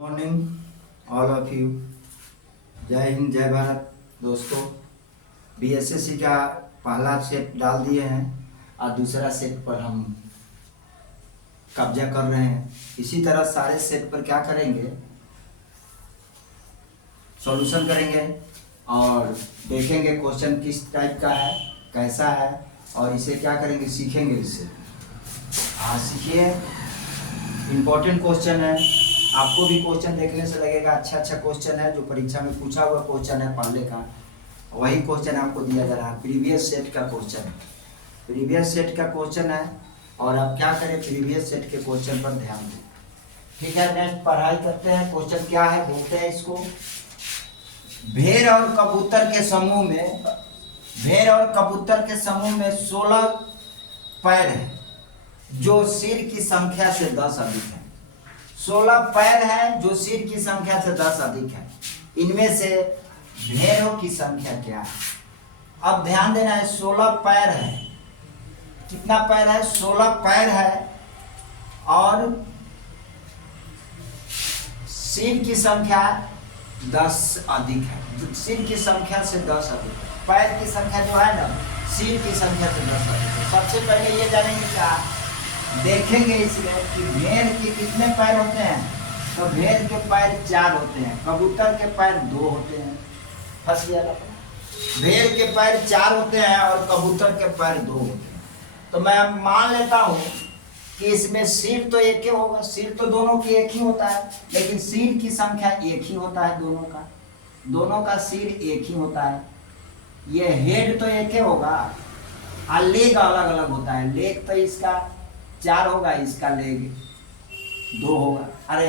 Morning all of you. जय हिंद जय भारत दोस्तों। बीएसएससी का पहला सेट डाल दिए हैं और दूसरा सेट पर हम कब्जा कर रहे हैं। इसी तरह सारे सेट पर क्या करेंगे, सॉल्यूशन करेंगे और देखेंगे क्वेश्चन किस टाइप का है, कैसा है और इसे क्या करेंगे, सीखेंगे इससे। हाँ सीखिए, इम्पोर्टेंट क्वेश्चन है। आपको भी क्वेश्चन देखने से लगेगा अच्छा क्वेश्चन है, जो परीक्षा में पूछा हुआ क्वेश्चन है पहले का, वही क्वेश्चन आपको दिया जा रहा है। प्रीवियस सेट का क्वेश्चन है, प्रीवियस सेट का क्वेश्चन है और आप क्या करें, प्रीवियस सेट के क्वेश्चन पर ध्यान दें। ठीक है, नेक्स्ट पढ़ाई करते हैं। क्वेश्चन क्या है, बोलते हैं इसको। भेड़ और कबूतर के समूह में, भेड़ और कबूतर के समूह में 16 पैर है जो सिर की संख्या से 10 अधिक है। 16 पैर है जो सिर की संख्या से 10 अधिक है। इनमें से भेड़ों की संख्या क्या है? अब ध्यान देना है, 16 पैर है। कितना पैर है? 16 पैर है और सिर की संख्या 10 अधिक है। सिर की संख्या से 10 अधिक है। पैर की संख्या जो है ना, सिर की संख्या से 10 अधिक है। सबसे पहले ये जानेंगे क्या, देखेंगे इसमें कि भेड़ के कितने पैर होते हैं। तो भेड़ के पैर 4 होते हैं, कबूतर के पैर 2 होते हैं। फंस गया। भेड़ के पैर 4 होते हैं और कबूतर के पैर 2 होते हैं। तो मैं मान लेता हूँ कि इसमें सिर तो एक ही होगा, सिर तो दोनों की एक ही होता है, लेकिन सिर की संख्या एक ही होता है दोनों का सिर एक ही होता है। ये हेड तो एक ही होगा और लेग अलग अलग होता है। लेग तो इसका 4 होगा, इसका लेग 2 होगा। अरे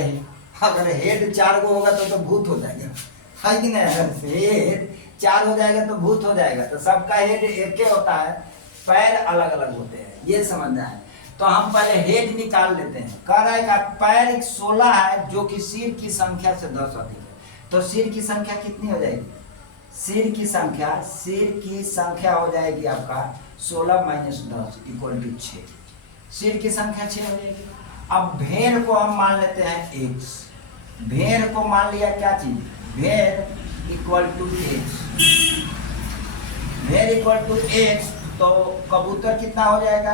अगर हेड 4 को होगा तो भूत हो जाएगा, है कि नहीं? अगर हेड 4 हो जाएगा तो भूत हो जाएगा। तो सबका हेड एक ही होता है, पैर अलग अलग होते हैं, ये समझना है। तो हम पहले हेड निकाल लेते हैं। कह रहा है कि पैर 16 है जो कि सिर की संख्या से 10 अधिक है। तो सिर की संख्या कितनी हो जाएगी? सिर की संख्या हो जाएगी आपका 16 माइनस 10 इक्वल टू 6। सिर की संख्या 6 हो जाएगी। अब भेड़ को हम मान लेते हैं x। भेड़ को मान लिया क्या चीज, भेड़ इक्वल टू x। भेड़ इक्वल टू x। तो कबूतर कितना हो जाएगा?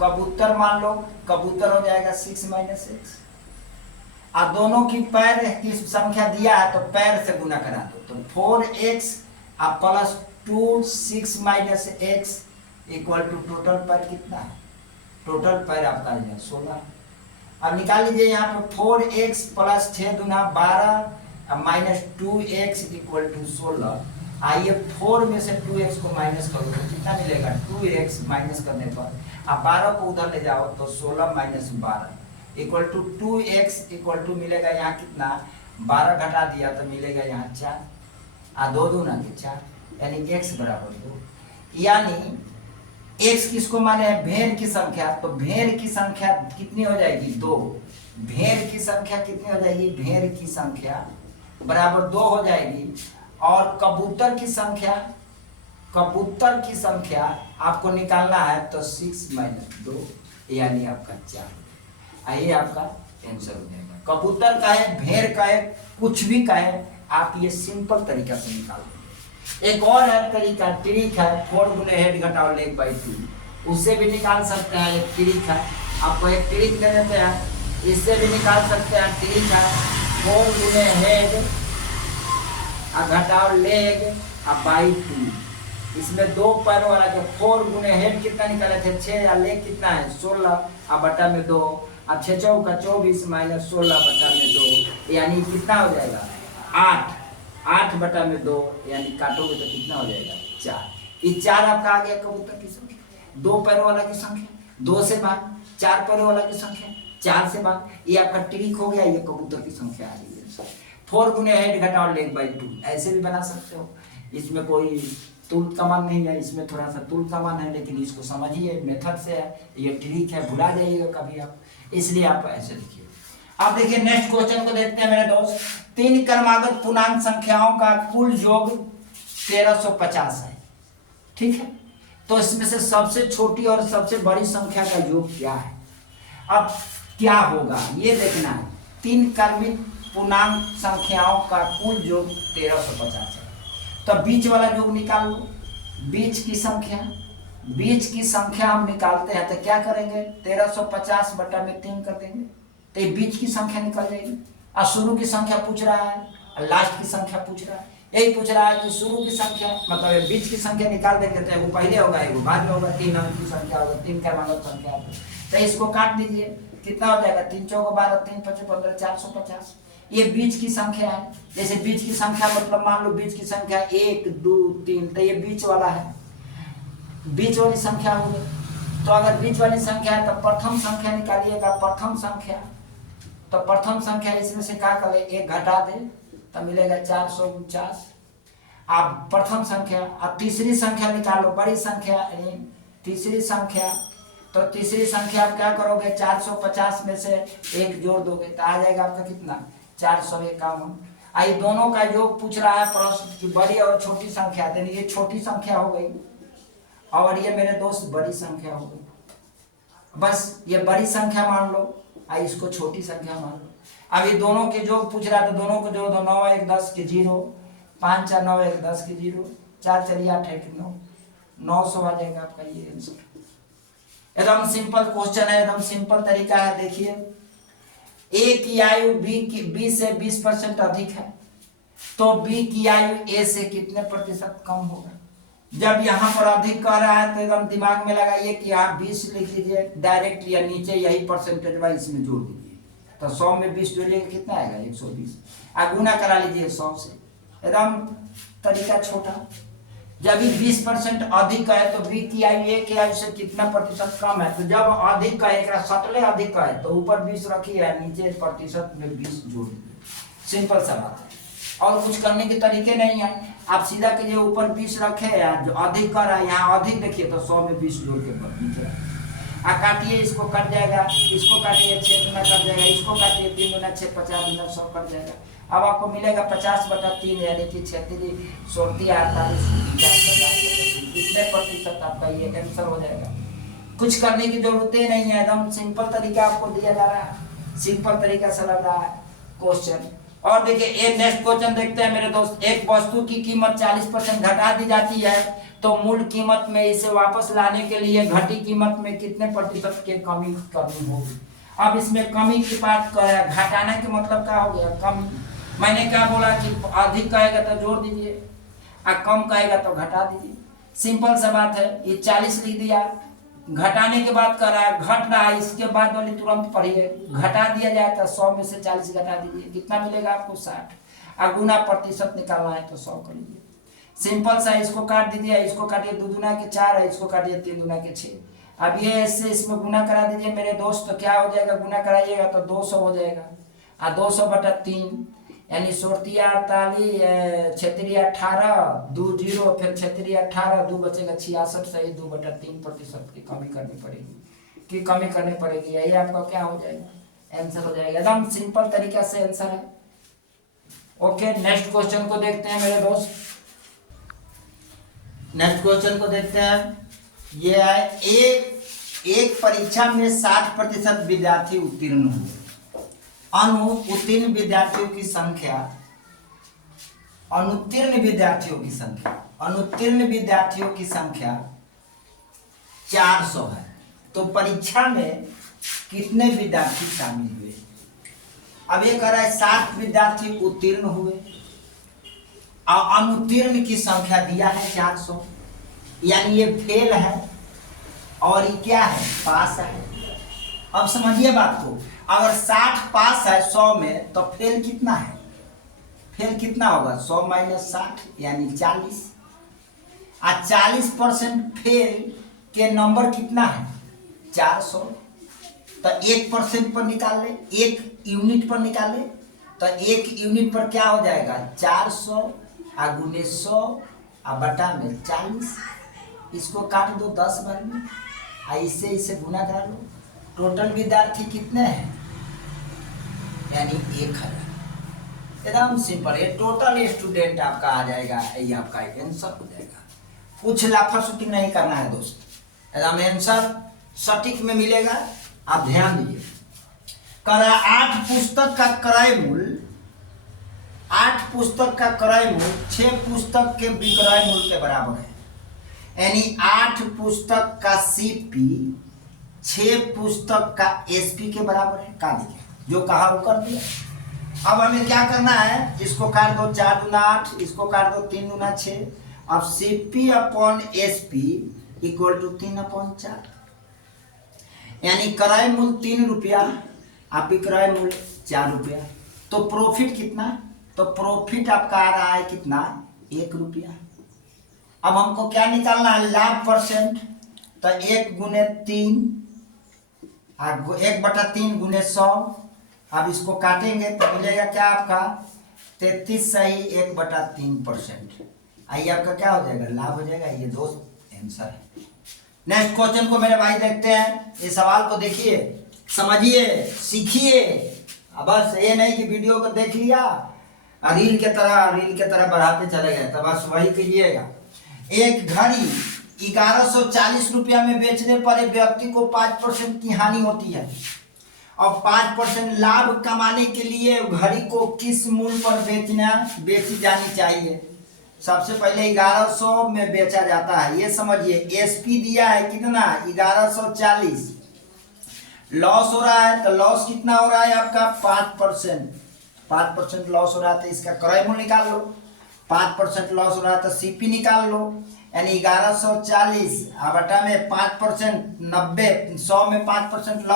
कबूतर मान लो, कबूतर हो जाएगा 6 माइनस x। और दोनों की पैर की संख्या दिया है तो पैर से गुना करा दो। तो 4x plus 2 6 minus x equal to total पैर कितना है? टोटल पैर आपका है 16। अब निकाल लीजिए यहाँ पर 4x प्लस 6 दूना 12 माइनस 2x इक्वल टू 16। आइए 4 में से 2x को माइनस करो तो कितना मिलेगा? 2x माइनस करने पर आप 12 को उधर ले जाओ तो 16 minus 12 equal to 2x equal to मिलेगा यहाँ कितना? 12 घटा दिया तो मिलेगा यहाँ 4 2 दूना के 4, यानी x बराबर 2। यानी x किसको माने हैं? भेड़ की संख्या। तो भेड़ की संख्या कितनी हो जाएगी? 2। भेड़ की संख्या कितनी हो जाएगी? भेड़ की संख्या बराबर 2 हो जाएगी। और कबूतर की संख्या आपको निकालना है तो 6 माइनस 2 यानी आपका 4। आइए आपका आंसर हो जाएगा। कबूतर का है, भेड़ का है, कुछ भी का है, आप ये सिंपल तरीका से निकाल देंगे। एक और है तरीका, ट्रिक है, 4 गुने हेड घटाओ लेग बाई 2, उससे भी निकाल सकते हैं। एक ट्रिक है, आपको एक ट्रिक दे देते हैं, इससे भी निकाल सकते हैं। ट्रिक है 4 गुने हेड घटाओ लेग बाई 2। इसमें 2 पैर वाला के 4 गुने हेड कितना निकाले थे? 6 या लेग कितना है? 16 बटा में 2। अब 6 चौका 24 माइनस 16 बटा में 2 यानी कितना हो जाएगा? 8 बटा में 2 यानी काटोगे तो कितना हो जाएगा? 4। ये 4 आपका आ गया कबूतर की संख्या। 2 पैरों वाला की संख्या 2 से भाग, 4 पैरों वाला की संख्या 4 से भाग, ये आपका ट्रिक हो गया। ये कबूतर की संख्या आ रही है। 4 गुने हेड घटाओ लेग बाई 2 ऐसे भी बना सकते हो। इसमें कोई तुल कमान नहीं है, इसमें थोड़ा सा तुल कमान है, लेकिन इसको समझिए, मेथड से है, ये ट्रिक है, भुला जाइएगा कभी आप, इसलिए आप ऐसे लिखिए। अब देखिए नेक्स्ट क्वेश्चन को देखते हैं मेरे दोस्त। 3 क्रमागत पूर्णांक संख्याओं का कुल योग 1350 है। ठीक है, तो इसमें से सबसे छोटी और सबसे बड़ी संख्या का योग क्या है? अब क्या होगा ये देखना है। 3 क्रमित पूर्णांक संख्याओं का कुल योग 1350 है। तो बीच वाला योग निकाल लो। बीच की संख्या हम निकालते हैं तो क्या करेंगे, 1350 बटा में 3 कर देंगे तो ये बीच की संख्या निकल जाएगी। और शुरू की संख्या पूछ रहा है और लास्ट की संख्या पूछ रहा है। यही पूछ रहा है कि शुरू की संख्या मतलब बीच की संख्या निकाल देंगे तो वो पहले होगा, वो बाद में होगा। 3 अंक की संख्या होगा, 3 का मतलब संख्या होगा। तो इसको काट दीजिए, कितना हो जाएगा, 3 चौको 12, 3 5 15, 450। ये बीच की संख्या है। जैसे बीच की संख्या मतलब मान लो बीच की संख्या 1 2 3, तो ये बीच वाला है, बीच वाली संख्या होगी। तो अगर बीच वाली संख्या है तो प्रथम संख्या निकालिएगा। प्रथम संख्या, तो प्रथम संख्या इसमें से क्या करे, 1 घटा दे तो मिलेगा 449। आप प्रथम संख्या। अब तीसरी संख्या निकालो, बड़ी संख्या तीसरी संख्या। तो तीसरी संख्या आप क्या करोगे, 450 में से 1 जोड़ दोगे तो आ जाएगा आपका कितना, 451। आई दोनों का योग पूछ रहा है प्रश्न की बड़ी और छोटी संख्या। यानी ये छोटी संख्या हो गई और ये मेरे दोस्त बड़ी संख्या हो गई। बस ये बड़ी संख्या मान लो, आई इसको छोटी संख्या मान लो। अब ये दोनों के योग पूछ रहा है तो दोनों को जोड़ दो। 9 1 10 के 0, 5 4 9 1 10 के 0, 4 4 8 1 9, 900 आ जाएगा आपका ये आंसर। एकदम सिंपल क्वेश्चन है, एकदम सिंपल तरीका है। देखिए, ए की आयु बी से 20% अधिक है तो बी की आयु ए से कितने प्रतिशत कम होगा। जब यहाँ पर अधिक कह रहा है तो एकदम दिमाग में लगाइए कि आप 20 लिख लीजिए डायरेक्ट, या नीचे यही परसेंटेज वाइज इसमें जोड़ दीजिए तो 100 में 20 जोड़िएगा कितना आएगा, 120। आप गुना करा लीजिए 100 से। एकदम तरीका छोटा। जब भी 20% अधिक है तो बी की आयु ए की आयु से कितना प्रतिशत कम है। तो जब अधिक है, एक सटले अधिक है तो ऊपर 20 रखिए, नीचे प्रतिशत में 20 जोड़ दीजिए। सिंपल सा बात है, और कुछ करने के तरीके नहीं है। आप सीधा कीजिए, ऊपर 20 रखे हैं, जो अधिक कर रहा है यहाँ अधिक देखिए तो 100 में 20 जोड़ के नीचे काटिए। इसको कट जाएगा, इसको काटिए 6 गुना कट जाएगा, इसको काटिए 3 गुना 6 50 गुना 100 कट जाएगा। अब आपको मिलेगा 50 बटा 3 यानी कि 36 सोलती 48 कितने प्रतिशत आपका ये आंसर हो जाएगा। कुछ करने की जरूरत ही नहीं है, एकदम सिंपल तरीका आपको दिया जा रहा है। सिंपल तरीका से लग रहा है क्वेश्चन। और देखिए ये नेक्स्ट क्वेश्चन देखते हैं मेरे दोस्त। एक वस्तु की कीमत 40% घटा दी जाती है तो मूल कीमत में इसे वापस लाने के लिए घटी कीमत में कितने प्रतिशत की कमी करनी होगी। अब इसमें कमी की बात कर, घटाने के मतलब क्या हो गया, कमी। मैंने क्या बोला कि अधिक कहेगा तो जोड़ दीजिए और कम कहेगा तो घटा दीजिए। सिंपल सा बात है। ये 40 लिख दिया, घटाने के बाद कर रहा है, घट रहा है, इसके बाद वाली तुरंत पढ़िए, घटा दिया जाए तो 100 में से 40 घटा दीजिए, कितना मिलेगा आपको 60। और गुना प्रतिशत निकालना है तो 100 कर लीजिए। सिंपल सा। इसको काट दीजिए, इसको काटिए 2 दूना के 4 है, इसको काटिए 3 दूना के 6। अब ये ऐसे इसमें गुना करा दीजिए मेरे दोस्त, तो क्या हो जाएगा, गुना कराइएगा तो 200 हो जाएगा। और 200 बटा 3 यानी 48 क्षेत्रीय 18 2 0 फिर क्षेत्रीय 18 2 बचेगा 66 सही 2 बटा 3 प्रतिशत की कमी करनी पड़ेगी। यही आपका क्या हो जाएगा, आंसर हो जाएगा। एकदम सिंपल तरीका से आंसर है। ओके, नेक्स्ट क्वेश्चन को देखते हैं मेरे दोस्त। नेक्स्ट क्वेश्चन को देखते हैं। ये है एक परीक्षा में 60% विद्यार्थी उत्तीर्ण हुए। अनुत्तीर्ण विद्यार्थियों की संख्या 400 है। तो परीक्षा में कितने विद्यार्थी शामिल हुए। अब ये कह रहा है 60 विद्यार्थी उत्तीर्ण हुए और अनुत्तीर्ण की संख्या दिया है 400, यानी ये फेल है और ये क्या है, पास है। अब समझिए बात को, अगर 60 पास है 100 में तो फेल कितना है, फेल कितना होगा, 100 - 60 यानी 40। और 40% फेल के नंबर कितना है, 400। तो 1% पर निकाल ले, 1 यूनिट पर निकाले तो 1 यूनिट पर क्या हो जाएगा, 400 और गुने 100 और बटा में 40। इसको काट दो 10 बार में और इसे गुना करा लो। टोटल विद्यार्थी कितने हैं, यानी 1000। एकदम सिंपल। ये टोटल स्टूडेंट आपका आ जाएगा, ये आपका आंसर हो जाएगा। कुछ लाफा शूटिंग नहीं करना है दोस्त, एकदम आंसर सटीक में मिलेगा। आप ध्यान दीजिए। करा 8 पुस्तक का क्रय मूल्य 8 पुस्तक का क्रय मूल्य 6 पुस्तक के विक्रय मूल्य के बराबर है। यानी 8 पुस्तक का सीपी 6 पुस्तक का एसपी के बराबर है। कहा देखिए, जो कहा वो कर दिया। अब हमें क्या करना है, इसको काट दो 4 दूना 8, इसको काट दो 3 दूना 6। अब CP upon SP equal to 3/4, यानी क्रय मूल्य 3 रुपया और विक्रय मूल्य 4 रुपया। तो प्रॉफिट कितना, तो प्रॉफिट आपका आ रहा है कितना, 1 रुपया। अब हमको क्या निकालना है, लाभ परसेंट। तो 1 गुने 3 और 1/3 गुने 100। अब इसको काटेंगे तो मिलेगा क्या आपका 33 सही 1/3%। आइए आपका क्या हो जाएगा, लाभ हो जाएगा। ये दो आंसर है। नेक्स्ट क्वेश्चन को मेरे भाई देखते हैं। ये सवाल को देखिए, समझिए, सीखिए। अब बस ये नहीं कि वीडियो को देख लिया रील के तरह बढ़ाते चले गए, तो बस वही कीजिएगा। एक घड़ी 1140 रुपया में बेचने पर एक व्यक्ति को 5% की हानि होती है और 5% लाभ कमाने के लिए घड़ी को किस मूल्य पर बेची जानी चाहिए। सबसे पहले 1100 में बेचा जाता है, ये समझिए। एसपी दिया है कितना, 1140। लॉस हो रहा है, तो लॉस कितना हो रहा है आपका 5% लॉस हो रहा है, तो इसका क्रय मूल्य निकाल लो। 5% लॉस हो रहा है तो सीपी निकाल लो। यानी 1140 बटा में 5% 90, 100 में 5%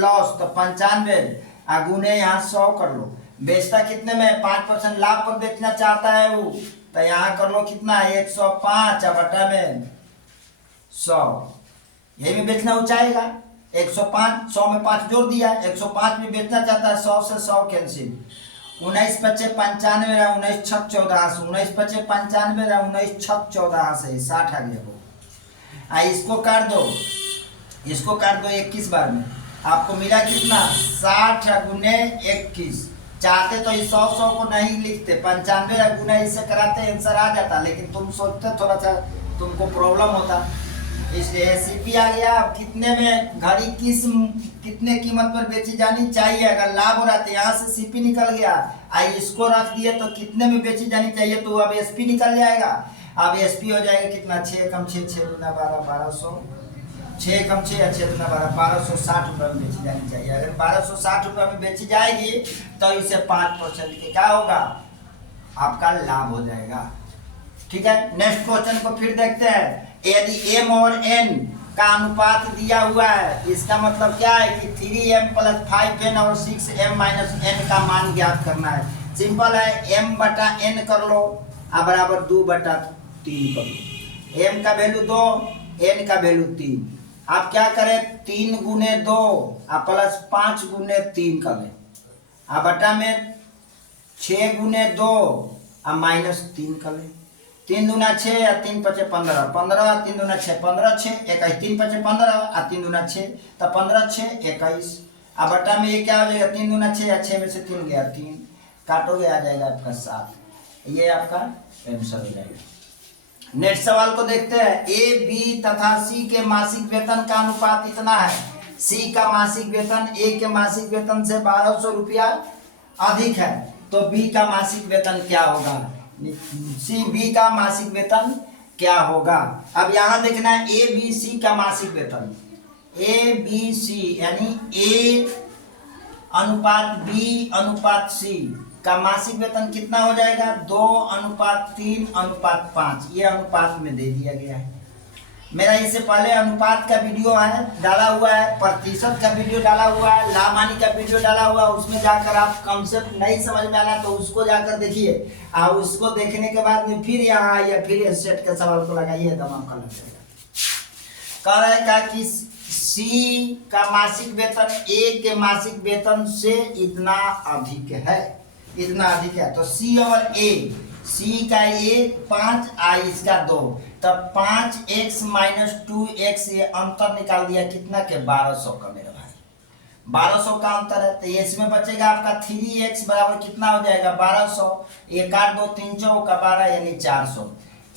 लॉस तो 95 गुने यहाँ 100 कर लो। बेचता कितने में, 5% लाभ पर बेचना चाहता है वो, तो यहाँ कर लो कितना 105 बटा में 100, यही में बेचना हो चाहेगा। 105, 100 में 5 जोड़ दिया, 105 में बेचना चाहता है, 100 से 100 कैंसिल। 19 × 5 = 95 रहा, 19 × 6 = 84, 19 × 5 = 95 रहा, 19 × 6 = 84, 60 आ गया वो। इसको काट दो, इसको काट दो 21 बार में, आपको मिला कितना 60 गुने 21। चाहते तो इस 100 को नहीं लिखते, 95 गुना इससे कराते आंसर आ जाता, लेकिन तुम सोचते थोड़ा सा तुमको प्रॉब्लम होता, इसलिए सीपी आ गया। अब कितने में घड़ी कितने कीमत पर बेची जानी चाहिए, अगर लाभ हो रहा तो यहाँ से सीपी निकल गया। इसको रख दिए तो कितने में बेची जानी चाहिए, तो अब एसपी निकल जाएगा। अब एसपी हो जाएगा कितना, 6 × 6 = 6 × 12 = 1200, 6 × 6 = 6 × 12 1260 रुपये में बेची जानी चाहिए। अगर 1260 रुपये में बेची जाएगी तो इसे 5% के क्या होगा, आपका लाभ हो जाएगा। ठीक है, नेक्स्ट क्वेश्चन को फिर देखते हैं। यदि m और n का अनुपात दिया हुआ है, इसका मतलब क्या है कि 3m + 5n और 6m - n का मान ज्ञात करना है। सिंपल है, m/n कर लो बराबर 2/3 कर लो। m का वैल्यू 2, n का वैल्यू 3। आप क्या करें, 3 गुने 2 प्लस 5 गुने 3 कर ले, बटा में 6 गुने 2 -3 कर ले। 3 दूना 6 या 3 × 5 = 15, 15 3 दूना 6 15 6 21, 3 × 5 = 15 और 3 दूना 6, तो 15 6 21। बटा में ये क्या हो जाएगा, 3 दूना 6 या 6 में से 3 गया 3, काटोगे आ जाएगा आपका 7। ये आपका आंसर हो जाएगा। नेक्स्ट सवाल को देखते हैं। ए, बी तथा सी के मासिक वेतन का अनुपात इतना है। सी का मासिक वेतन ए के मासिक वेतन से 1200 रुपया अधिक है, तो बी का मासिक वेतन क्या होगा। बी का मासिक वेतन क्या होगा। अब यहां देखना है ए बी सी का मासिक वेतन। ए बी सी यानी ए अनुपात बी अनुपात सी का मासिक वेतन कितना हो जाएगा, 2:3:5। ये अनुपात में दे दिया गया है। मेरा इससे पहले अनुपात का वीडियो है डाला हुआ है, प्रतिशत का वीडियो डाला हुआ है, लाभ हानि का वीडियो डाला हुआ है। उसमें जाकर आप कॉन्सेप्ट नहीं समझ में आना तो उसको जाकर देखिए, और उसको देखने के बाद में फिर यहाँ आइए, फिर सेट के सवाल को लगाइए, दम का लग जाएगा। कह रहा है का कि सी का मासिक वेतन ए के मासिक वेतन से इतना अधिक है, इतना अधिक है। तो सी और ए, सी का 1 5 इसका 2, तब 5x - 2x ये अंतर निकाल दिया कितना के 1200 का मेरे भाई, 1200 का अंतर है। तो इसमें बचेगा आपका 3x बराबर कितना हो जाएगा 1200, 1 8 2 3 4 का 12 यानी 400।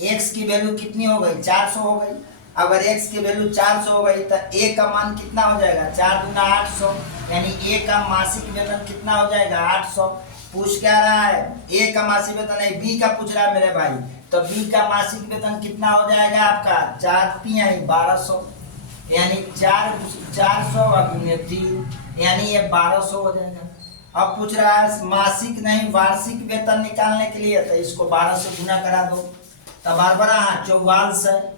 x की वैल्यू कितनी हो गई 400 हो गई। अगर x की वैल्यू 400 हो गई तो a का मान कितना हो जाएगा 4 दूना 800, यानी a का मासिक वेतन कितना हो जाएगा 800। पूछ क्या रहा है, ए का मासिक वेतन है, बी का पूछ रहा है मेरे भाई, तो बी का मासिक वेतन कितना हो जाएगा आपका, 4×3=1200, यानी 400 गुने 3, यानी ये 1200 हो जाएगा। अब पूछ रहा है मासिक नहीं वार्षिक वेतन निकालने के लिए, तो इसको 12 से गुना करा दो, तो बराबर 44 है,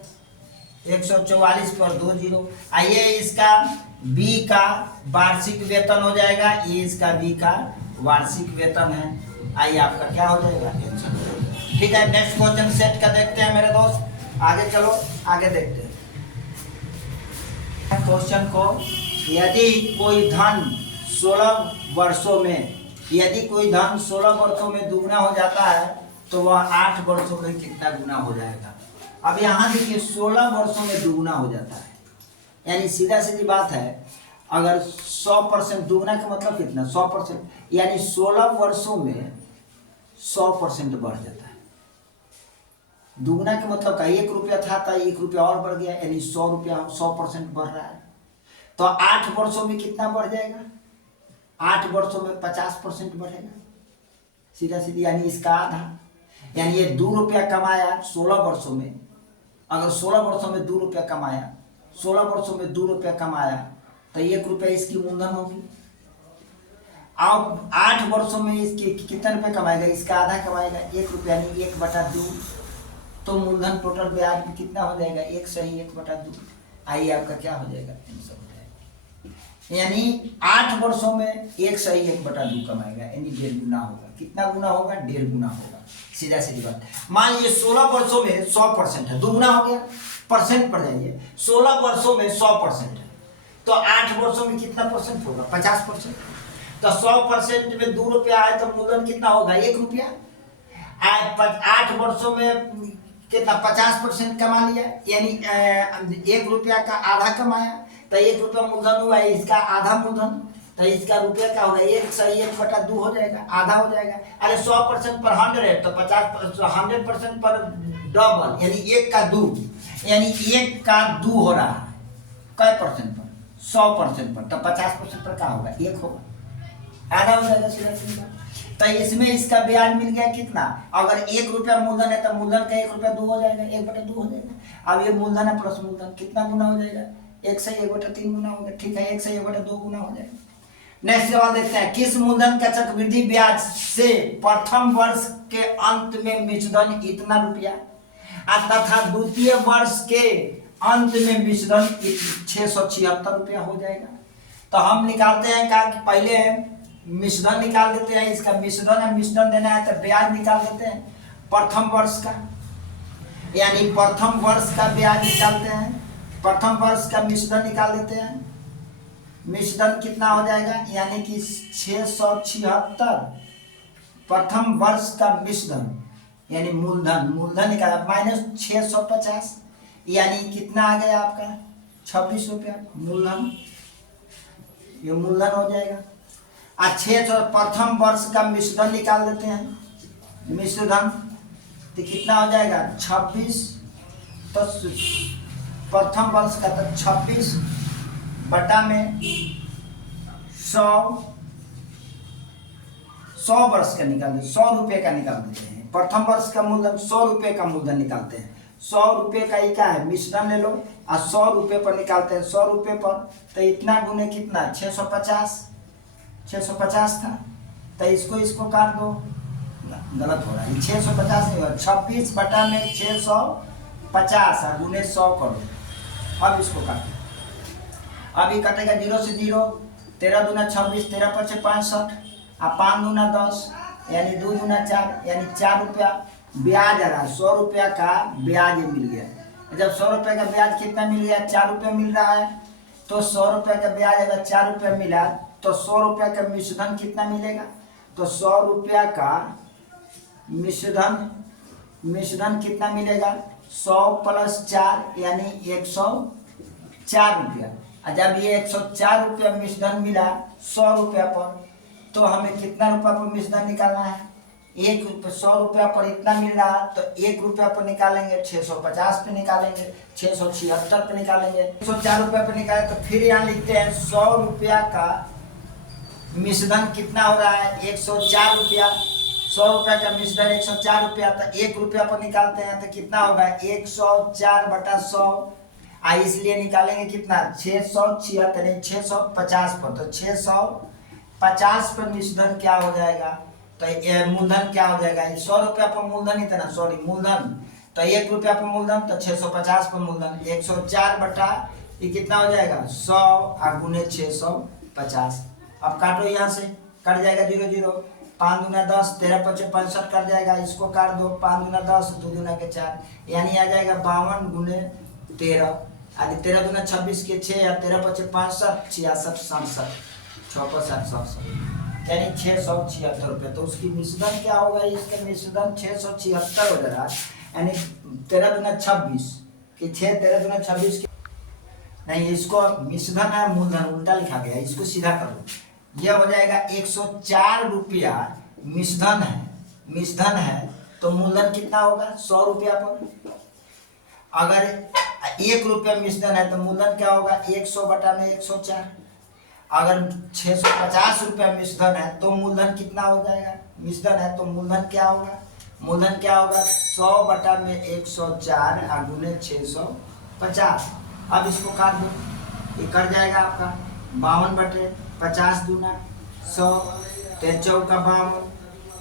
144 पर 2 जीरो। आइए इसका बी का वार्षिक वेतन हो जाएगा, ये इसका बी का वार्षिक वेतन है। आइए आपका क्या हो जाएगा, आंसर। ठीक है, नेक्स्ट क्वेश्चन सेट का देखते हैं मेरे दोस्त, आगे चलो आगे देखते हैं क्वेश्चन को। यदि कोई धन 16 वर्षों में, यदि कोई धन 16 वर्षों में दुगना हो जाता है तो वह 8 वर्षों में कितना गुना हो जाएगा। अब यहाँ देखिए 16 वर्षों में दुगना हो जाता है, यानी सीधा सीधी बात है, अगर 100% दुगना का मतलब कितना, 100%, यानी 16 वर्षों में 100% बढ़ जाता है। दुगना के मतलब का 1 रुपया था तो 1 रुपया और बढ़ गया, यानी 100 रुपया 100% बढ़ रहा है। तो 8 वर्षों में कितना बढ़ जाएगा, 8 वर्षों में 50% बढ़ेगा, सीधा सीधी, यानी इसका आधा। यानी ये 2 रुपया कमाया 16 वर्षों में, अगर 16 वर्षों में 2 रुपया कमाया, 16 वर्षों में 2 रुपया कमाया तो 1 रुपया इसकी मूलधन होगी। अब 8 वर्षों में इसके कितने रुपये कमाएगा, इसका आधा कमाएगा, 1 रुपया, यानी 1/2, तो मूलधन टोटल ब्याज में कितना हो जाएगा, 1 सही 1/2। आइए आपका क्या हो जाएगा, आंसर हो जाएगा, यानी 8 वर्षों में 1 सही 1/2 कमाएगा, यानी 1.5 गुना होगा। कितना गुना होगा, 1.5 गुना होगा, सीधा सीधी बात। मान लीजिए 16 वर्षों में 100% है, दुगुना हो गया, परसेंट पर जाइए, 16 वर्षों में 100% है तो 8 वर्षों में कितना परसेंट होगा, 50%। तो 100% में 2 रुपया आए तो मूलधन कितना होगा, 1 रुपया। 8 वर्षों में कितना 50% कमा लिया, यानी 1 रुपया का आधा कमाया तो 1 रुपया मूलधन हुआ, इसका आधा मूलधन, तो इसका रुपया क्या होगा, 1 सही 1/2 हो जाएगा, आधा हो जाएगा। अरे 100% पर 100 तो 100% पर डबल, यानी 1 का 2, यानी 1 का 2 हो रहा है, कै परसेंट पर, 100% पर, तो 50% पर क्या होगा, 1 होगा, आधा हो जाएगा, सीधा सीधा। तो इसमें इसका ब्याज मिल गया कितना, अगर 1 रुपया मूलधन है तो मूलधन का 1 रुपया 2 हो जाएगा, 1/2 हो जाएगा। अब ये मूलधन है प्लस मूलधन, कितना गुना हो जाएगा, 1 से 1/3 गुना हो गया। ठीक है, 1 से 1/2 गुना हो जाएगा। नेक्स्ट सवाल देखते हैं, किस मूलधन का चक्रवृद्धि ब्याज से प्रथम वर्ष के अंत में मिश्रधन इतना रुपया तथा द्वितीय वर्ष के अंत में मिश्रधन 676 रुपया हो जाएगा। तो हम निकालते हैं, कहा कि पहले मिश्रधन निकाल देते हैं, इसका मिश्रधन देना है तो ब्याज निकाल देते हैं प्रथम वर्ष का, यानी प्रथम वर्ष का ब्याज निकालते हैं, प्रथम वर्ष का मिश्रधन निकाल देते हैं। मिश्रधन कितना हो जाएगा, यानी कि 676 प्रथम वर्ष का मिश्रधन, यानी मूलधन निकाला माइनस 650, यानी कितना आ गया आपका 26 रुपया मूलधन, ये मूलधन हो जाएगा। अच्छा, प्रथम वर्ष का मिश्रधन निकाल देते हैं, मिश्रधन तो कितना हो जाएगा 26, तो प्रथम वर्ष का तो 26 बटा में 100 वर्ष का निकाल देते, 100 रुपये का निकाल देते हैं। प्रथम वर्ष का मूलधन 100 रुपये का मूलधन निकालते हैं, 100 रुपये का ही क्या है, मिश्रण ले लो और 100 रुपये पर निकालते हैं, 100 रुपये पर तो इतना गुने कितना 650 था, तो इसको काट दो, गलत हो रहा है, 650 नहीं होगा, 26 बटा में 650 और गुने 100 करो। अब इसको काटो, अभी कटेगा 0 से 0, 13 दूना 26, 13 पचे 65 और 5 दूना 10, यानी 2 दूना 4, यानी 4 रुपया ब्याज आ रहा है। 100 रुपया का ब्याज मिल गया। जब 100 रुपये का ब्याज कितना मिल गया, 4 रुपया मिल रहा है, तो 100 रुपये का ब्याज अगर 4 रुपया मिला तो 100 रुपया का मिश्रधन कितना मिलेगा, तो 100 रुपया का मिश्रधन कितना मिलेगा, 100 + 4 यानी 104 रुपया। जब ये 104 रुपया मिश्रधन मिला 100 रुपया पर, तो हमें कितना रुपया पर मिश्रधन निकालना है, 100 रुपया पर इतना मिल रहा तो 1 रुपया पर निकालेंगे, 650 पे निकालेंगे, 676 पे निकालेंगे, 104 रुपया पे निकाले तो फिर यहाँ लिखते हैं 100 रुपया का मिश्रधन कितना हो रहा है 104 रुपया। 100 रुपया का मिश्रधन 104 रुपया, तो 1 रुपया पर निकालते हैं तो कितना होगा 104/100। इसलिए निकालेंगे कितना 676 650 पर, तो 650 पर मिश्रधन क्या हो जाएगा, तो ये मूलधन क्या हो जाएगा 100 रुपया पर मूलधन इतना, सॉरी मूलधन, तो 1 रुपया पर मूलधन, तो 650 पर मूलधन 104 बटा ये कितना हो जाएगा 100 और गुने 650। अब काटो यहाँ से, कट जाएगा 0 0, 5 दूना 10, 13 पचे 65 कट जाएगा, इसको काट दो, 5 दूना 10, 2 दूना के 4, यानी आ जाएगा 52 गुने 13, आगे 13 दूना 26 के 6 या 13 पचे 65, 66 67 6 67, यानी 676 रुपये। तो उसकी मिश्रधन क्या होगा, इसका मिश्रधन 676 हो जाएगा, यानी 13 दूना 26 कि 6 13 दूना 26 के नहीं, इसको मिश्रधन है मूलधन उल्टा लिखा गया, इसको सीधा करो, यह हो जाएगा 104 रुपया मिश्रधन है, मिश्रधन है तो मूलधन कितना होगा 100 रुपया पर। अगर 1 रुपया मिश्रधन है तो मूलधन क्या होगा 100 बटा में 104। अगर 650 रुपया मिश्रधन है तो मूलधन कितना हो जाएगा, मिश्रधन है तो मूलधन क्या होगा, मूलधन क्या होगा 100 बटा में 104 और गुने 650। अब इसको काट दो, ये कट जाएगा आपका 52 बटे 50 दूना 100, 13 चौका 52,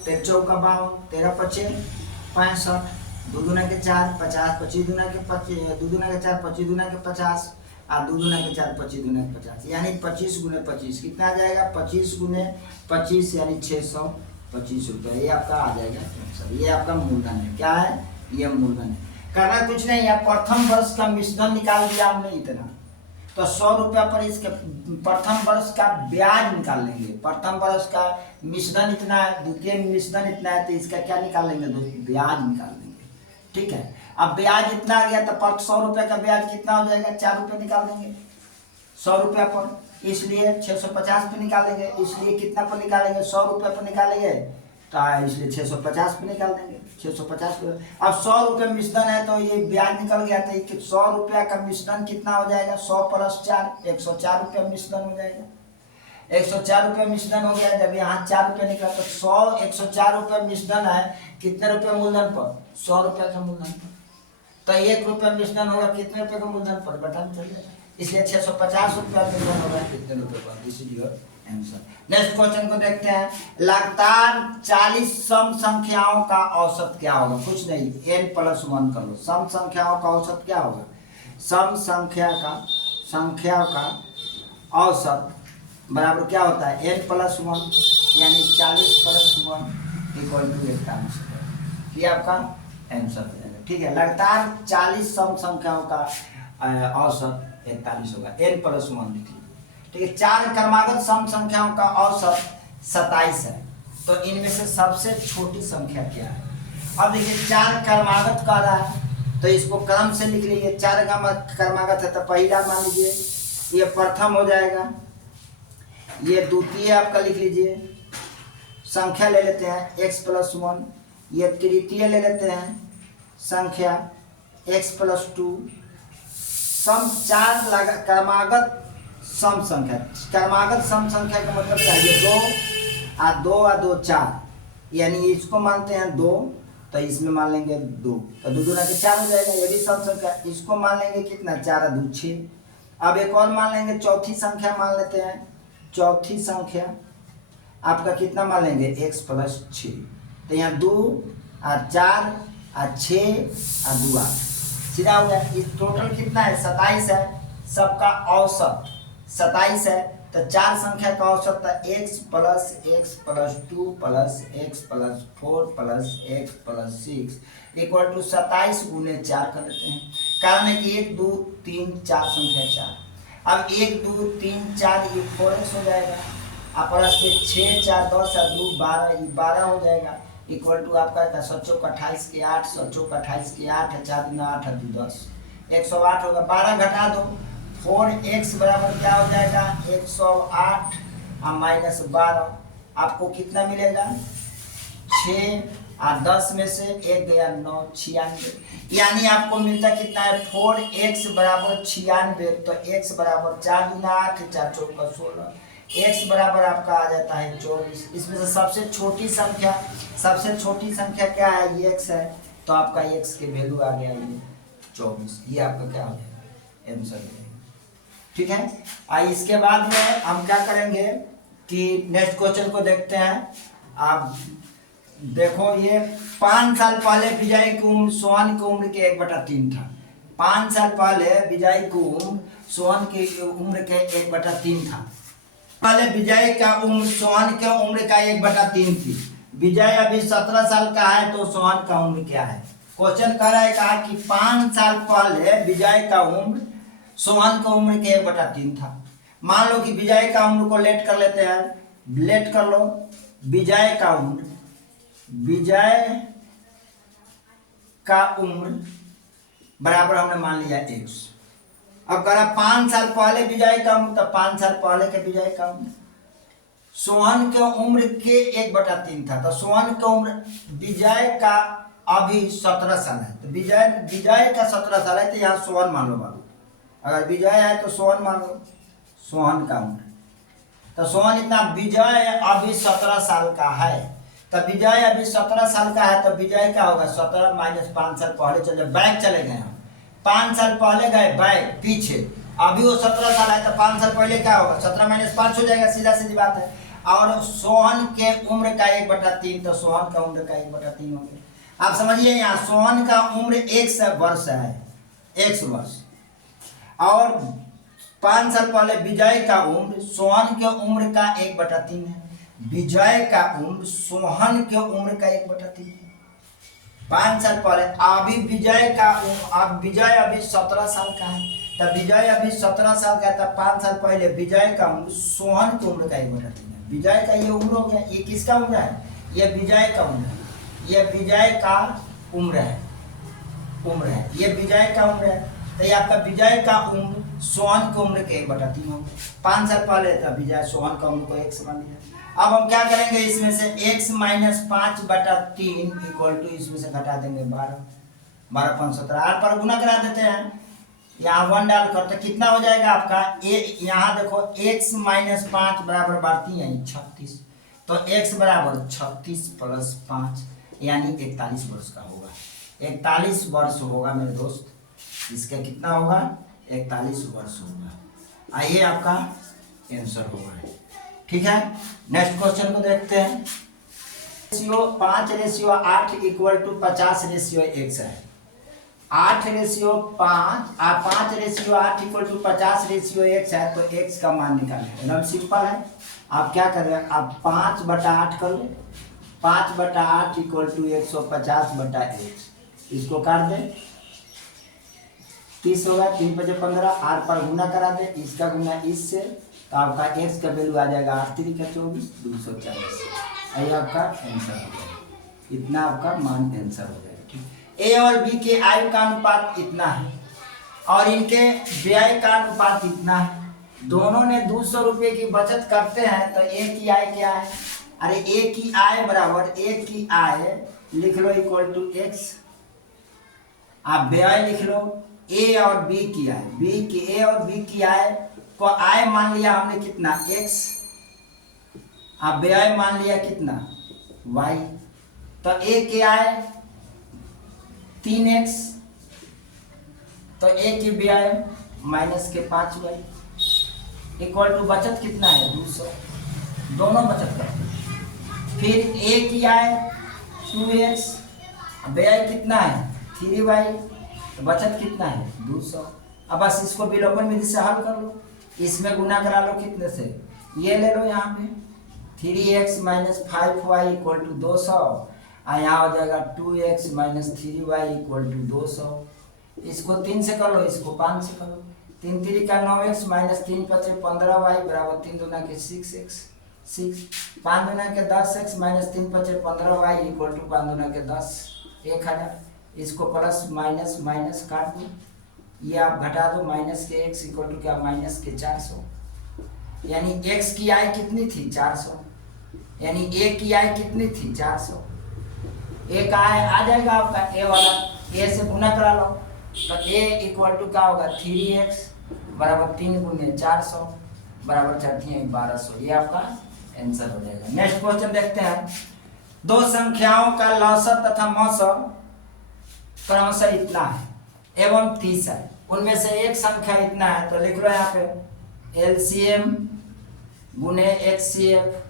13 चौका 52, 13 पचे 65, 2 दूना के 4 50, 25 दूना के 25, 2 दूना के 4 25 दूना के 50 और 2 दूना के 4 25 दूना के 50, यानी 25 गुने 25 कितना आ जाएगा 25 गुने 25 यानी 625 रुपये। ये आपका आ जाएगा, ये आपका मूलधन है। क्या है, ये मूलधन है। करना कुछ नहीं है, प्रथम वर्ष का मिश्रधन निकाल दिया हमने इतना, तो 100 रुपया पर इसके प्रथम वर्ष का ब्याज निकाल लेंगे। प्रथम वर्ष का मिश्रधन इतना है, द्वितीय मिश्रधन इतना है, तो इसका क्या निकाल लेंगे दोस्तों, ब्याज निकाल लेंगे। ठीक है, अब ब्याज इतना आ गया तो पर 100 रुपये का ब्याज कितना हो जाएगा 4 रुपये निकाल देंगे 100 रुपया पर, इसलिए 650 पे निकालेंगे, इसलिए कितना पर निकालेंगे 100 रुपये पर निकालेंगे, तो इसलिए 650 पे निकाल देंगे 650 पे। अब 100 रुपये मिश्रधन है तो ये ब्याज निकल गया, तो 100 रुपया का मिश्रधन कितना हो जाएगा 100 + 4 104 रुपया मिश्रधन हो जाएगा। 104 रुपये मिश्रधन हो गया, जब यहाँ 4 रुपये निकला तो 100 104 रुपये मिश्रधन है, कितने रुपये मूलधन पर 100 रुपये का मूलधन पर, तो 1 रुपया मिश्रधन होगा कितने रुपये का मूलधन पर बता चल जाएगा, इसलिए 650 रुपया मिश्रधन होगा कितने रुपये पर। This is your answer. Next question को देखते हैं, लगातार 40 सम संख्याओं का औसत क्या होगा, कुछ नहीं n + 1 कर लो, सम संख्याओं का औसत क्या होगा, सम संख्या का औसत बराबर क्या होता है n + 1, यानी 40 + 1 = 41। ये आपका आंसर हो जाएगा। ठीक है, लगातार 40 सम संख्याओं का औसत 41 होगा, n + 1 लिख लीजिए। ठीक है, 4 क्रमागत सम संख्याओं का औसत 27 है, तो इनमें से सबसे छोटी संख्या क्या है। अब देखिए 4 क्रमागत कर रहा है तो इसको क्रम से लिख लीजिए, 4 क्रमागत है तो पहला मान लीजिए, ये प्रथम हो जाएगा, ये द्वितीय आपका लिख लीजिए, संख्या ले लेते हैं x + 1, ये तृतीय ले लेते हैं संख्या x + 2, सम 4 क्रमागत सम संख्या। क्रमागत सम संख्या का मतलब क्या है, 2 और 2 4, यानी इसको मानते हैं 2 तो इसमें मान लेंगे 2, तो 2 दूना के 4 हो जाएगा, ये भी सम संख्या। इसको मान लेंगे कितना 4 और 2 6। अब एक और मान लेंगे, चौथी संख्या मान लेते हैं, चौथी संख्या आपका कितना मान लेंगे x + 6, तो यहाँ 2 और 4 और 6 और 2 8, सीधा हो गया। इस टोटल कितना है 27 है, सबका औसत 27 है, तो 4 संख्या का औसत था x + x + 2 + x + 4 + x + 6 = 27 गुने 4 कर लेते हैं। कारण है कि 1 2 3 4 संख्या 4, अब 1 2 3 4 ये 4x हो जाएगा, आप प्लस के 6 4 10 और 2 12 ये 12 हो जाएगा, = आपका 7 चौक 28 के 8, 7 चौक 28 के 8, 4 दूना 8 और 2 10, 108 होगा। 12 घटा दो, 4x बराबर क्या हो जाएगा 108 और -12, आपको कितना मिलेगा 6 और 10 में से 1 गया 9, 96, यानी आपको मिलता कितना है 4x बराबर 96, तो x बराबर 4 दूना 8, 4 चौका 16, x बराबर आपका आ जाता है 24। इसमें से सबसे छोटी संख्या क्या है, ये x है, तो आपका x के वैल्यू आ गया ये 24। ये आपका क्या हो जाएगा, आंसर हो जाएगा। ठीक है, इसके बाद में हम क्या करेंगे कि नेक्स्ट क्वेश्चन को देखते हैं। आप देखो, ये 5 साल पहले विजय की उम्र सोहन की उम्र के 1/3 था। 5 साल पहले विजय की उम्र सोहन की उम्र के 1/3 था। पहले विजय का उम्र सोहन के उम्र का 1/3 थी। विजय अभी 17 साल का है, तो सोहन का उम्र क्या है। क्वेश्चन कह रहा है कहा कि 5 साल पहले विजय का उम्र सोहन की उम्र के 1/3 था। मान लो कि विजय का उम्र को लेट कर लेते हैं, लेट कर लो। विजय का उम्र बराबर हमने मान लिया x। अब करा 5 साल पहले विजय का उम्र, तो 5 साल पहले के विजय का उम्र सोहन के उम्र के 1/3 था। तो सोहन की उम्र, विजय का अभी 17 साल है, तो विजय का 17 साल है, तो यहाँ सोहन मान लो बाबू। अगर विजय है तो सोहन मान लो, सोहन का उम्र। तो सोहन इतना, विजय अभी 17 साल का है, तो विजय अभी 17 साल का है, तो विजय क्या होगा, 17 माइनस 5 साल पहले चले, बैक चले गए हम। 5 साल पहले गए बैक पीछे, अभी वो 17 साल है, तो 5 साल पहले क्या होगा, 17 माइनस 5 हो जाएगा, सीधा सीधी बात है। और सोहन के उम्र का 1/3, तो सोहन का उम्र का 1/3 हो गया। आप समझिए, यहाँ सोहन का उम्र 1 वर्ष है, 1 वर्ष। और 5 साल पहले विजय का उम्र सोहन के उम्र का 1/3 है। विजय का उम्र सोहन के उम्र का 1/3 है। 5 साल पहले, अभी विजय का उम्र, अब विजय अभी 17 साल का है, तब विजय अभी 17 साल का है, तब 5 साल पहले विजय का उम्र सोहन के उम्र का 1/3 है। विजय का ये उम्र हो गया। ये किसका उम्र है, ये विजय का उम्र है, ये विजय का उम्र है, ये विजय का उम्र है। तो ये आपका विजय का उम्र सोहन की उम्र के 1/3 हो। 5 साल पहले था विजय, सोहन का उम्र को 1 मान लिया। अब हम क्या करेंगे, इसमें से x माइनस 5/3 इक्वल टू, इसमें से घटा देंगे 12, 12 5 17, 8 पर गुना करा देते हैं। यहाँ 1 डाल कर तो कितना हो जाएगा आपका, यहाँ देखो x माइनस 5 बराबर बढ़ती है 36, तो x बराबर 36 प्लस 5 यानी 41 वर्ष का होगा। 41 वर्ष होगा मेरे दोस्त, इसका कितना होगा, 41 वर्ष होगा। आइए आपका आंसर होगा। ठीक है, नेक्स्ट क्वेश्चन को देखते हैं। 5:8 इक्वल टू 50:x है। 8:5 5:8 इक्वल टू 50:x है, तो x का मान निकालें। एकदम सिंपल है। आप क्या कर रहे हैं, आप 5/8 कर लो। 5/8 इक्वल टू 150/x, इसको काट दें, 30 होगा, 3 × 15, 8 पर गुना करा दे, इसका गुना इससे, तो आपका x का वैल्यू आ जाएगा 8 × 3 = 24, 240। ये आपका आंसर हो जाएगा, इतना आपका मान आंसर हो जाएगा। ठीक, ए और बी के आयु का अनुपात इतना है और इनके व्यय का अनुपात इतना है। दोनों ने 200 रुपये की बचत करते हैं, तो ए की आय क्या है, अरे ए की आय बराबर, ए की आय लिख लो इक्वल टू x, आप व्यय लिख लो, ए और बी की आय, ए और बी की आय को आय मान लिया हमने कितना, x, अब व्यय मान लिया कितना, y, तो ए की आय 3x, तो ए की व्यय माइनस के 5y इक्वल टू बचत कितना है 200, दोनों बचत करते। फिर ए की आय 2x, व्यय कितना है 3y, तो बचत कितना है 200। अब बस इसको विलोपन विधि से हल कर लो, इसमें गुना करा लो कितने से, ये ले लो यहाँ पे 3x minus 5y equal to 200, और यहाँ हो जाएगा 2x minus 3y equal to 200। इसको 3 से कर लो, इसको 5 से करो, 3 × 3 = 9x माइनस 3 × 5 = 15y बराबर 3 × 2 = 6x, 5 × 2 = 10x minus 3 × 5 = 15y equal to 5 × 2 = 10, 1000। इसको प्लस माइनस माइनस काट दो, ये आप घटा दो, माइनस के x इक्वल टू क्या, माइनस के 400, यानी x की आय कितनी थी 400, यानी a की आय कितनी थी 400। a का आय आ जाएगा आपका a वाला, a से गुना करा लो, तो a इक्वल टू क्या होगा 3x बराबर 3 × 400, बराबर 1200, ये आपका आंसर हो जाएगा। नेक्स्ट क्वेश्चन देखते हैं। दो संख्याओं का लौसत तथा मौसम क्रमशः इतना है एवं 30 है, उनमें से एक संख्या इतना है, तो लिख लो यहाँ पे एलसीएम गुने एचसीएफ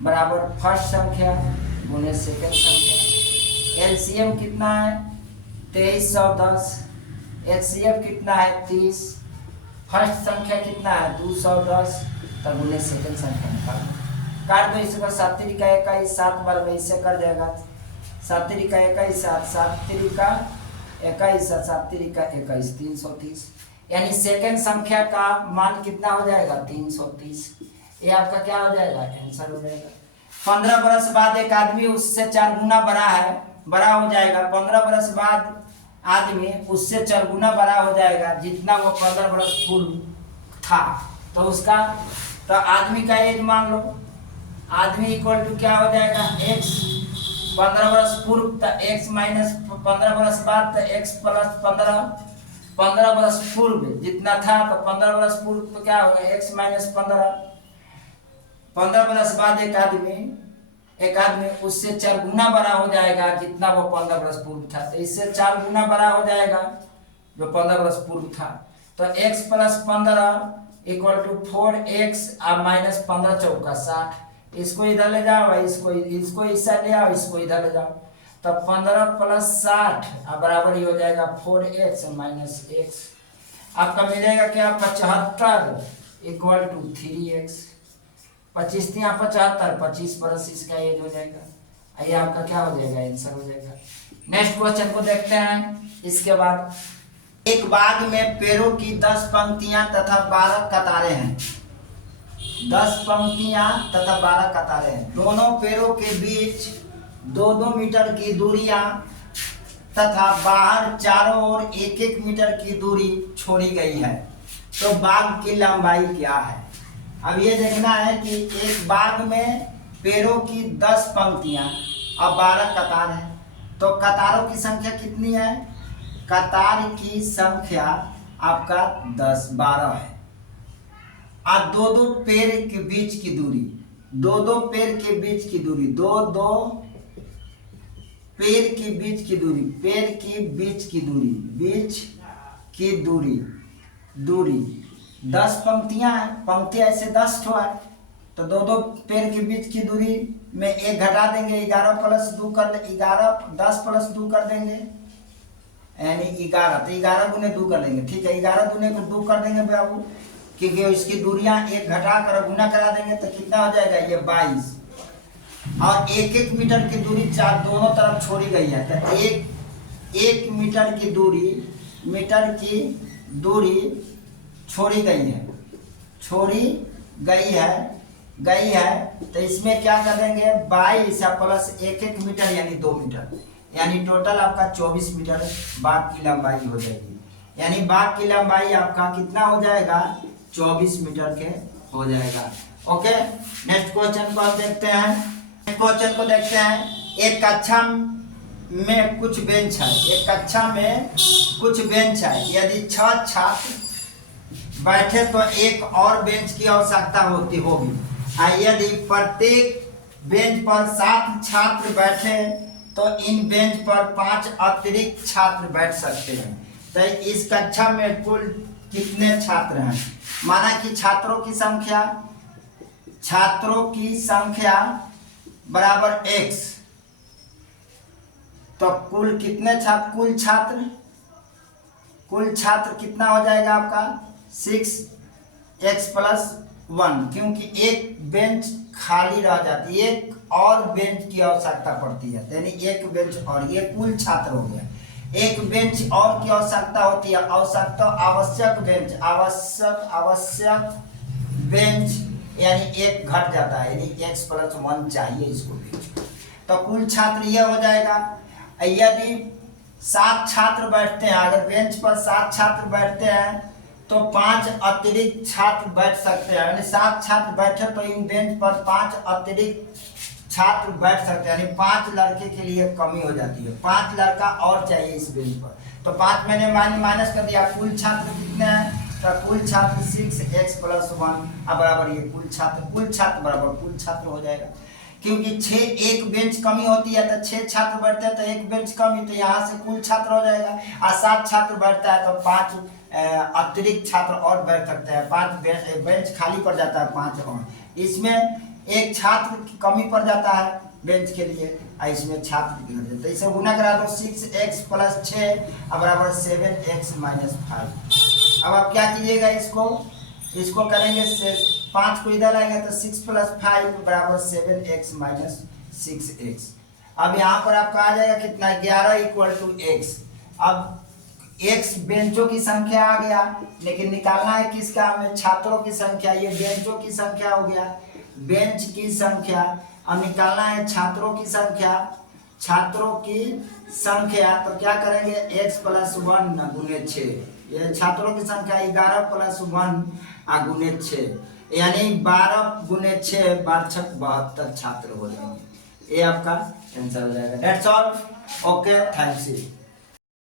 बराबर फर्स्ट संख्या गुने सेकंड संख्या। एलसीएम कितना है 2310, एचसीएफ कितना है 30, फर्स्ट संख्या कितना है 210, तब गुने सेकंड संख्या निकाल काट दो इसको। 7 तिरिका 21, 7 बार में इससे कर जाएगा 7 तिरिका 21, 7 तिरिका 21, 7 तिरिका 21, 330, यानी सेकंड संख्या का मान कितना हो जाएगा 330। ये आपका क्या हो जाएगा आंसर हो जाएगा। 15 बरस बाद एक आदमी उससे 4 गुना बड़ा हो जाएगा। 15 बरस बाद आदमी उससे 4 गुना बड़ा हो जाएगा जितना वो 15 बरस पूर्व था। तो उसका तो आदमी का एज मान लो, आदमी इक्वल टू क्या हो जाएगा x 15 बरस पूर्व, तो x माइनस 15 बरस बाद, तो x प्लस 15 बरस पूर्व जितना था, तो 15 बरस पूर्व तो क्या होगा x माइनस 15 बरस बाद एक आदमी उससे 4 गुना बड़ा हो जाएगा जितना वो 15 बरस पूर्व था। तो इससे 4 गुना बड़ा हो जाएगा जो 15 बरस पूर्व था। तो x plus 15 equal to 4x और माइनस 15 चौका 60। इसको इधर ले जाओ, इसको इससे ले आओ, इसको इधर ले जाओ, तो 15 प्लस 60 और बराबर ही हो जाएगा 4x माइनस x। आपका मिलेगा क्या 75 इक्वल टू 3x। 25 यहाँ 75, 25 बरस इसका एज हो जाएगा। ये आपका क्या हो जाएगा आंसर हो जाएगा। नेक्स्ट क्वेश्चन को देखते हैं। इसके बाद एक बाग में पेड़ों की 10 पंक्तियां तथा 12 कतारें हैं। 10 पंक्तियां तथा 12 कतारें हैं। दोनों पेड़ों के बीच 2-2 मीटर की दूरियां तथा बाहर चारों ओर 1-1 मीटर की दूरी छोड़ी गई है। तो बाग की लंबाई क्या है? अब ये देखना है कि एक बाग में पेड़ों की 10 पंक्तियां और 12 कतार है। तो कतारों की संख्या कितनी है? कतार की संख्या आपका 12 है। और 2-2 पेड़ के बीच की दूरी, 2-2 पेड़ के बीच की दूरी, 2-2 पेड़ के बीच की दूरी, पेड़ के बीच की दूरी, बीच की दूरी 10 पंक्तियां हैं। पंक्तियां ऐसे 10 ठो है, तो 2-2 पेड़ के बीच की दूरी में 1 घटा देंगे, 11 प्लस 2 कर 11, 10 प्लस 2 कर देंगे यानी 11, तो 11 गुने 2 कर देंगे। ठीक है, 11 गुने को 2 कर देंगे बाबू, क्योंकि इसकी दूरियां 1 घटा कर गुना करा देंगे तो कितना हो जाएगा ये 22। और 1-1 मीटर की दूरी दोनों तरफ छोड़ी गई है। तो 1 मीटर की दूरी छोड़ी गई है, तो इसमें क्या कर देंगे 22 प्लस 1-1 मीटर यानी 2 मीटर, यानी टोटल आपका 24 मीटर बाग की लंबाई हो जाएगी। यानी बाग की लंबाई आपका कितना हो जाएगा 24 मीटर के हो जाएगा। ओके, नेक्स्ट क्वेश्चन को आप देखते हैं। क्वेश्चन को देखते हैं। एक कक्षा में कुछ बेंच है। यदि 6 छात्र बैठे तो एक और बेंच की आवश्यकता होगी। यदि प्रत्येक बेंच पर 7 छात्र बैठे तो इन बेंच पर 5 अतिरिक्त छात्र बैठ सकते हैं। तो इस कक्षा में कुल कितने छात्र हैं? माना कि छात्रों की संख्या बराबर x, तो कुल कितने छात्र कुल छात्र कितना हो जाएगा आपका 6x प्लस 1, क्योंकि एक बेंच खाली रह जाती है, एक और बेंच की आवश्यकता पड़ती है, यानी एक बेंच और, ये कुल छात्र हो गया। एक बेंच और की आवश्यकता होती है, आवश्यक बेंच यानी एक घट जाता है, यानी x प्लस 1 चाहिए इसको बेंच। तो कुल छात्र ये हो जाएगा। यदि 7 छात्र बैठते हैं, अगर बेंच पर 7 छात्र बैठते हैं तो 5 अतिरिक्त छात्र बैठ सकते हैं, यानी 7 छात्र बैठे तो इन बेंच पर 5 अतिरिक्त छात्र बैठ सकते हैं, यानी 5 लड़के के लिए कमी हो जाती है, 5 लड़का और चाहिए इस बेंच पर। तो 5 मैंने माइनस कर दिया। कुल छात्र कितने हैं तो कुल छात्र 6x + 1 अब बराबर ये कुल छात्र बराबर कुल छात्र हो जाएगा, क्योंकि 6 एक बेंच कमी होती है तो 6 छात्र बैठते हैं तो एक बेंच कमी, तो यहाँ से कुल छात्र हो जाएगा। और 7 छात्र बैठता है तो 5 अतिरिक्त छात्र और बैठ सकते हैं, 5 बेंच खाली पड़ जाता है 5 और, इसमें एक छात्र की कमी पड़ जाता है बेंच के लिए, और इसमें छात्र की घट जाता है। इसे गुना करा दो 6x + 6 बराबर 7x - 5। अब आप क्या कीजिएगा, इसको करेंगे 5 को इधर लाएंगे तो 6 + 5 बराबर 7x - 6x। अब यहाँ पर आपका आ जाएगा कितना, 11 = x। अब x बेंचों की संख्या आ गया, लेकिन निकालना है किसका, हमें छात्रों की संख्या। ये बेंचों की संख्या हो गया, बेंच की संख्या। अब निकालना है छात्रों की संख्या, तो क्या करेंगे, x + 1 × 6। ये छात्रों की संख्या 11 + 1 × 6, यानी 12 × 6 12 72 छात्र हो जाएंगे। ये आपका आंसर हो जाएगा। That's all. Okay, thanks you.